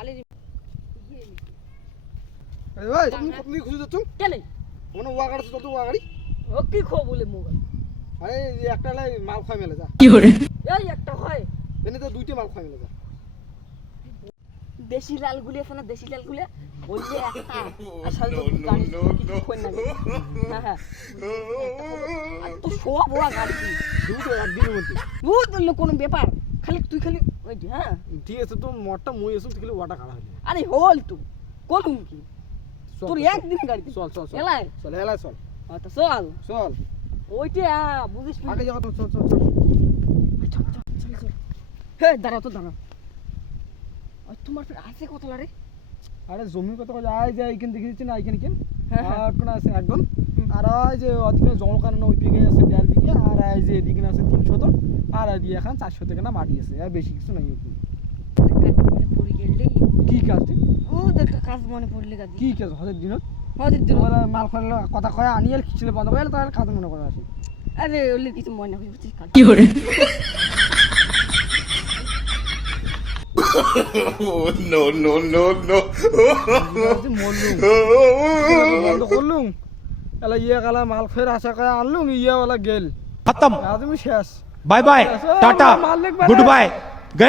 কালি এই ভাই তুমি কতনি খুঁজে যাচ্ছ কেন মনে ওয়াগাড় তো ওয়াগাড়ি ও কি খো বলে মোবাইল আরে এই একটা লাই মাল খাই মেলে যা এই একটা হয় এনে তো দুইটা মাল খাই মেলে যা দেশি লালগুলি আছে না দেশি লালগুলি ওই যে একটা আসল তো গাড়ি কিছু কই না হ্যাঁ হ্যাঁ আর তো সব ওয়া গাড়ি দুটো একদিনের মধ্যে বুঝ বললো কোন ব্যাপার খালি তুই খালি ওই যে, হ্যাঁ ঠিক আছে তো মটটা মই এসে তুই খালি ওয়াটা কাটা হইলো আরে হল তো কোন কি তোর একদিন গাড়ি চল চল চল এলাই চল এলাই চল আচ্ছা চল চল ওইটা বুঝিস আগে যাওয়া তো চল চল চল চল চল চল চল হে দাঁড়াও তো দাঁড়াও আর তোমার ফের আছে কত লারে আরে জমি কত যায় যে এইখান দেখে দিচ্ছি না এইখানে কেন হ্যাঁ, হ্যাঁ। আর কোন আছে একদম আর ওই যে ওদিকে জলকানো ওই দিকে আছে 1.5 বিঘা আর এই যে এদিকে আছে 300 আর এদিকে এখন 400 টাকা না মাটি আছে আর বেশি কিছু নাই ওখানে কাজ মনে পড়ে গেলে কি কাজ ও দেখ কাজ মনে পড়লে কাজ কি কাজ হঠাৎ দিনত হদিন দিন তোমার মাল ফেললে কথা কয় আনি আর খিচলে বন্ধ করে তাহলে কাজ মনে করে আসি আরে ওলে কিছু মনে হয় বুঝছিস কাজ কি করে no no no no মরলুম বন্ধ করলুম এলা ইয়ে গালা মাল ফের আশা করে আনলুম ইয়ে ওলা গেল खत्म আদমি শেষ bye bye tata good bye गया।